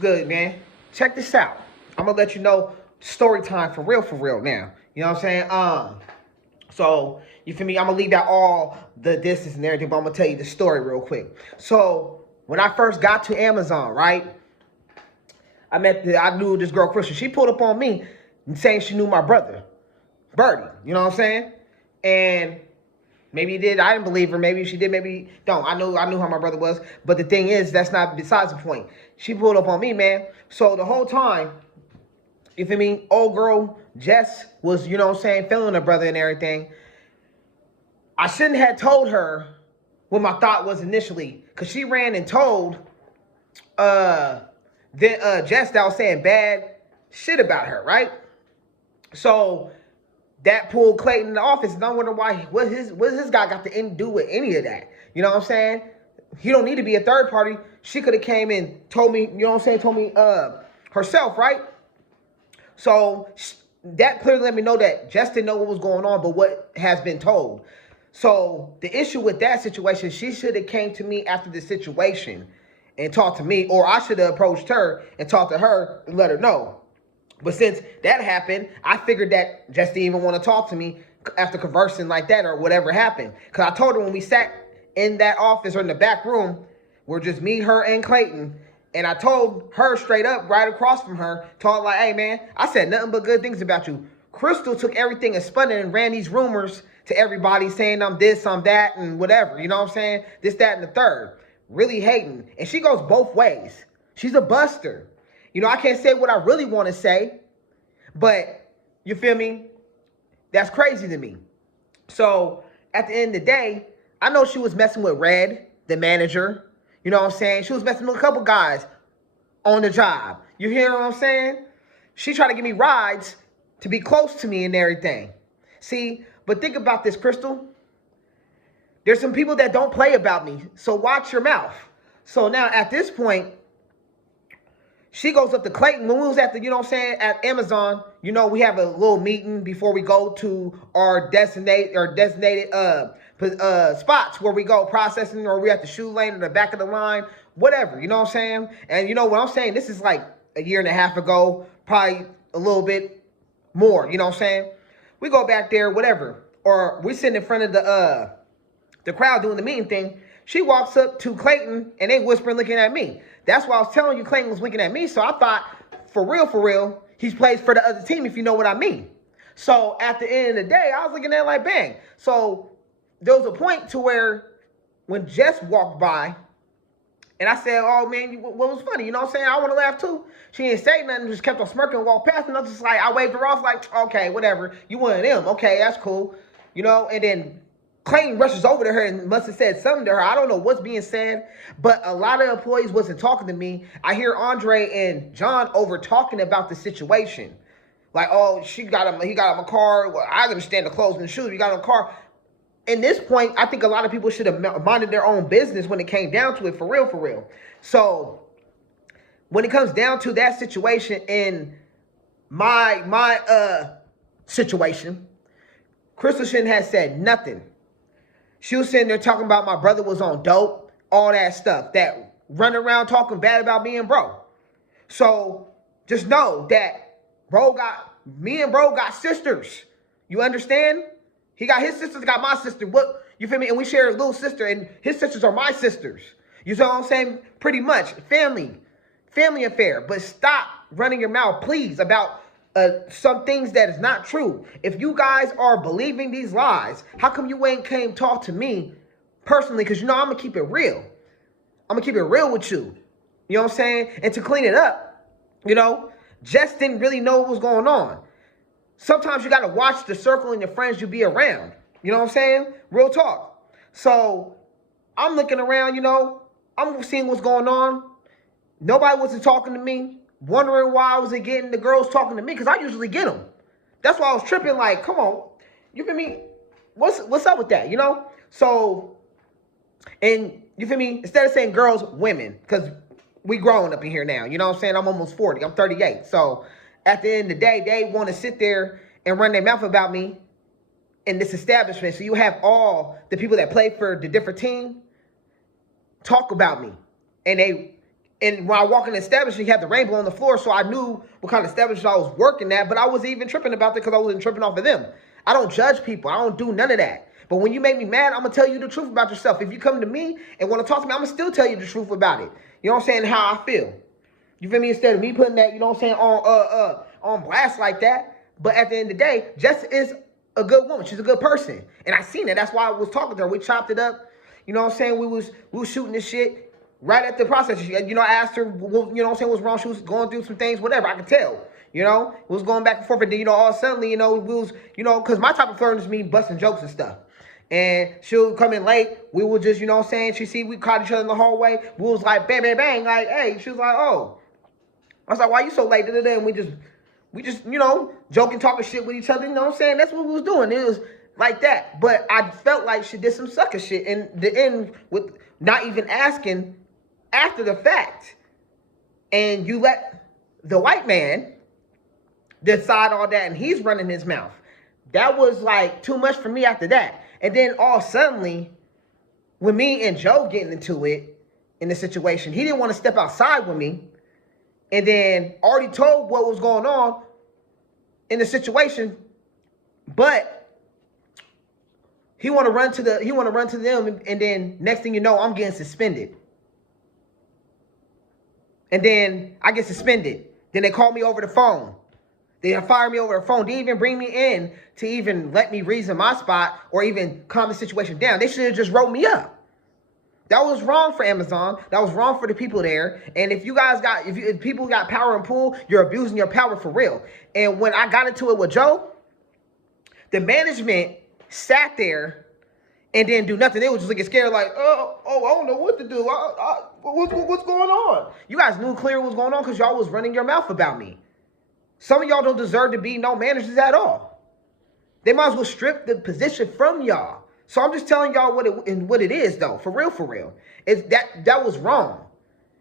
Good, man. Check this out. I'm gonna let you know story time for real now. You know what I'm saying? So you feel me? I'm gonna leave out all the distance and everything, but I'm gonna tell you the story real quick. So when I first got to Amazon, right? I knew this girl Crystal. She pulled up on me saying she knew my brother, Birdie. You know what I'm saying? And maybe he did. I didn't believe her. Maybe she did. Maybe don't. I knew how my brother was. But the thing is, that's not besides the point. She pulled up on me, man. So the whole time, you feel me? Old girl Jess was, you know what I'm saying, feeling her brother and everything. I shouldn't have told her what my thought was initially, because she ran and told uh Jess that I was saying bad shit about her, right? So that pulled Clayton in the office, and I wonder why. What his guy got to do with any of that? You know what I'm saying? He don't need to be a third party. She could have came and told me, you know what I'm saying, told me herself, right? So that clearly let me know that Jess didn't know what was going on, but what has been told. So the issue with that situation, she should have came to me after the situation and talked to me, or I should have approached her and talked to her and let her know. But since that happened, I figured that Jess didn't even want to talk to me after conversing like that or whatever happened. Because I told her when we sat in that office or in the back room, we're just me, her, and Clayton. And I told her straight up, right across from her, told her like, hey, man, I said nothing but good things about you. Crystal took everything and spun it and ran these rumors to everybody saying I'm this, I'm that, and whatever. You know what I'm saying? This, that, and the third. Really hating. And she goes both ways. She's a buster. You know, I can't say what I really want to say, but you feel me? That's crazy to me. So at the end of the day, I know she was messing with Red, the manager. You know what I'm saying? She was messing with a couple guys on the job. You hear what I'm saying? She tried to give me rides to be close to me and everything. See, but think about this, Crystal. There's some people that don't play about me, so watch your mouth. So now at this point, she goes up to Clayton. When we was at the, you know what I'm saying, at Amazon, you know, we have a little meeting before we go to our designated spots where we go processing, or we at the shoe lane or the back of the line, whatever, you know what I'm saying? And you know what I'm saying? This is like a year and a half ago, probably a little bit more, you know what I'm saying? We go back there, whatever. Or we sitting in front of the crowd doing the meeting thing. She walks up to Clayton and they whispering, looking at me. That's why I was telling you Clayton was looking at me. So I thought, for real, he plays for the other team, if you know what I mean. So at the end of the day, I was looking at it like, bang. So there was a point to where when Jess walked by, and I said, oh, man, what was funny? You know what I'm saying? I want to laugh, too. She didn't say nothing, just kept on smirking and walked past. And I was just like, I waved her off like, okay, whatever. You one of them. Okay, that's cool. You know, and then Clayton rushes over to her and must have said something to her. I don't know what's being said, but a lot of employees wasn't talking to me. I hear Andre and John over talking about the situation. Like, oh, he got him a car. Well, I understand the clothes and the shoes. You got him a car. In this point, I think a lot of people should have minded their own business when it came down to it, for real. So when it comes down to that situation in my situation, Crystal shouldn't have said nothing. She was sitting there talking about my brother was on dope, all that stuff, that running around talking bad about me and bro. So just know that me and bro got sisters. You understand? He got his sisters, got my sister. What, you feel me? And we share a little sister, and his sisters are my sisters. You know what I'm saying? Pretty much. Family affair. But stop running your mouth, please, about some things that is not true. If you guys are believing these lies, how come you ain't came talk to me personally? Because, you know, I'm going to keep it real. I'm going to keep it real with you. You know what I'm saying? And to clean it up, you know, Jess didn't really know what was going on. Sometimes you got to watch the circle and your friends you be around. You know what I'm saying? Real talk. So I'm looking around, you know, I'm seeing what's going on. Nobody wasn't talking to me. Wondering why I wasn't getting the girls talking to me, because I usually get them. That's why I was tripping like, come on. You feel me? What's up with that, you know? So, and you feel me? Instead of saying girls, women, because we growing up in here now. You know what I'm saying? I'm almost 40. I'm 38. So at the end of the day, they want to sit there and run their mouth about me in this establishment. So you have all the people that play for the different team talk about me. And they And when I walk in the establishment, you have the rainbow on the floor, so I knew what kind of establishment I was working at, but I wasn't even tripping about it because I wasn't tripping off of them. I don't judge people. I don't do none of that. But when you make me mad, I'm going to tell you the truth about yourself. If you come to me and want to talk to me, I'm going to still tell you the truth about it. You know what I'm saying? How I feel. You feel me? Instead of me putting that, you know what I'm saying, on blast like that. But at the end of the day, Jess is a good woman. She's a good person. And I seen it. That's why I was talking to her. We chopped it up. You know what I'm saying? We was shooting this shit right at the process. You know, I asked her, you know what I'm saying, what's wrong. She was going through some things, whatever. I could tell. You know, it was going back and forth. And then, you know, all suddenly, you know, we was, you know, because my type of flirting is me busting jokes and stuff. And she'll come in late. We would just, you know what I'm saying, she see we caught each other in the hallway. We was like, bang, bang, bang. Like, hey, she was like, oh. I was like, why you so late? And we just, you know, joking, talking shit with each other. You know what I'm saying? That's what we was doing. It was like that. But I felt like she did some sucker shit. And the end with not even asking after the fact. And you let the white man decide all that, and he's running his mouth. That was like too much for me after that. And then all suddenly, when me and Joe getting into it in the situation, he didn't want to step outside with me. And then already told what was going on in the situation, but he want to run to them, and then next thing you know, I'm getting suspended. And then I get suspended. Then they call me over the phone. They fired me over the phone. They didn't even bring me in to even let me reason my spot or even calm the situation down. They should have just wrote me up. That was wrong for Amazon. That was wrong for the people there. And if you guys got, if people got power and pull, you're abusing your power for real. And when I got into it with Joe, the management sat there and didn't do nothing. They was just looking scared, like, oh, I don't know what to do. What's going on? You guys knew clear what was going on because y'all was running your mouth about me. Some of y'all don't deserve to be no managers at all. They might as well strip the position from y'all. So I'm just telling y'all what it is, though. For real. It's that was wrong.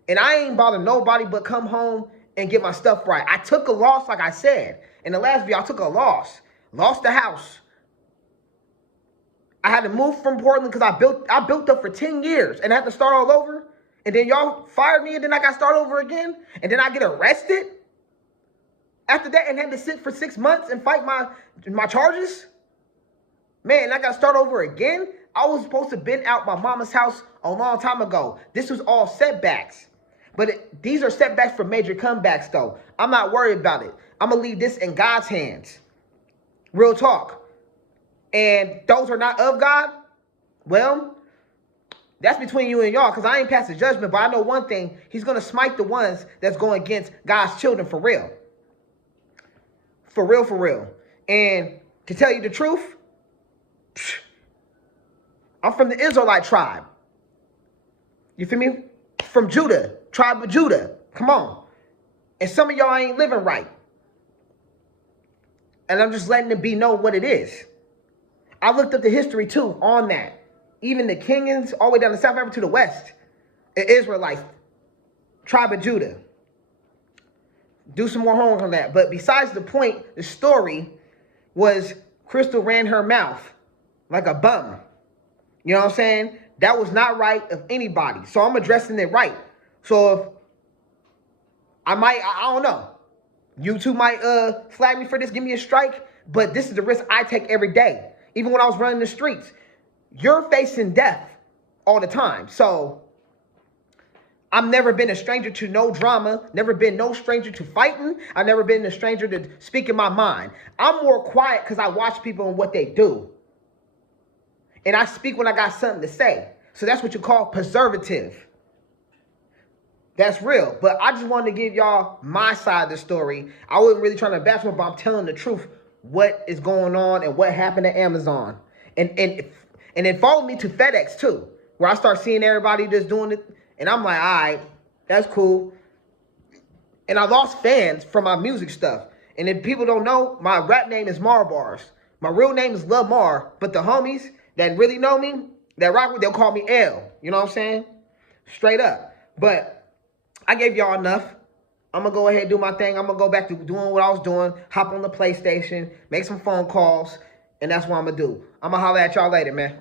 And I ain't bother nobody but come home and get my stuff right. I took a loss, like I said. In the last video, I took a loss. Lost the house. I had to move from Portland because I built up for 10 years and I had to start all over. And then y'all fired me and then I got to start over again. And then I get arrested after that and had to sit for 6 months and fight my charges. Man, I got to start over again. I was supposed to have been out my mama's house a long time ago. This was all setbacks. But these are setbacks for major comebacks, though. I'm not worried about it. I'm going to leave this in God's hands. Real talk. And those are not of God, well, that's between you and y'all, because I ain't passed the judgment, but I know one thing. He's going to smite the ones that's going against God's children for real. For real. And to tell you the truth, I'm from the Israelite tribe. You feel me? From Judah, tribe of Judah. Come on. And some of y'all ain't living right. And I'm just letting it be known what it is. I looked up the history too on that. Even the Kenyans, all the way down to South Africa to the West. Israelites, tribe of Judah. Do some more homework on that. But besides the point, the story was Crystal ran her mouth like a bum. You know what I'm saying? That was not right of anybody. So I'm addressing it right. So if I don't know. YouTube might flag me for this, give me a strike. But this is the risk I take every day. Even when I was running the streets. You're facing death all the time. So I've never been a stranger to no drama. Never been no stranger to fighting. I've never been a stranger to speaking my mind. I'm more quiet because I watch people and what they do. And I speak when I got something to say. So that's what you call preservative. That's real. But I just wanted to give y'all my side of the story. I wasn't really trying to bash them, but I'm telling the truth. What is going on and what happened at Amazon. And then follow me to FedEx too. Where I start seeing everybody just doing it. And I'm like, all right, that's cool. And I lost fans from my music stuff. And if people don't know, my rap name is Mar Bars. My real name is Lil Mar. But the homies that really know me, that rock with, they'll call me L. You know what I'm saying? Straight up. But I gave y'all enough. I'm going to go ahead and do my thing. I'm going to go back to doing what I was doing. Hop on the PlayStation. Make some phone calls. And that's what I'm going to do. I'm going to holler at y'all later, man.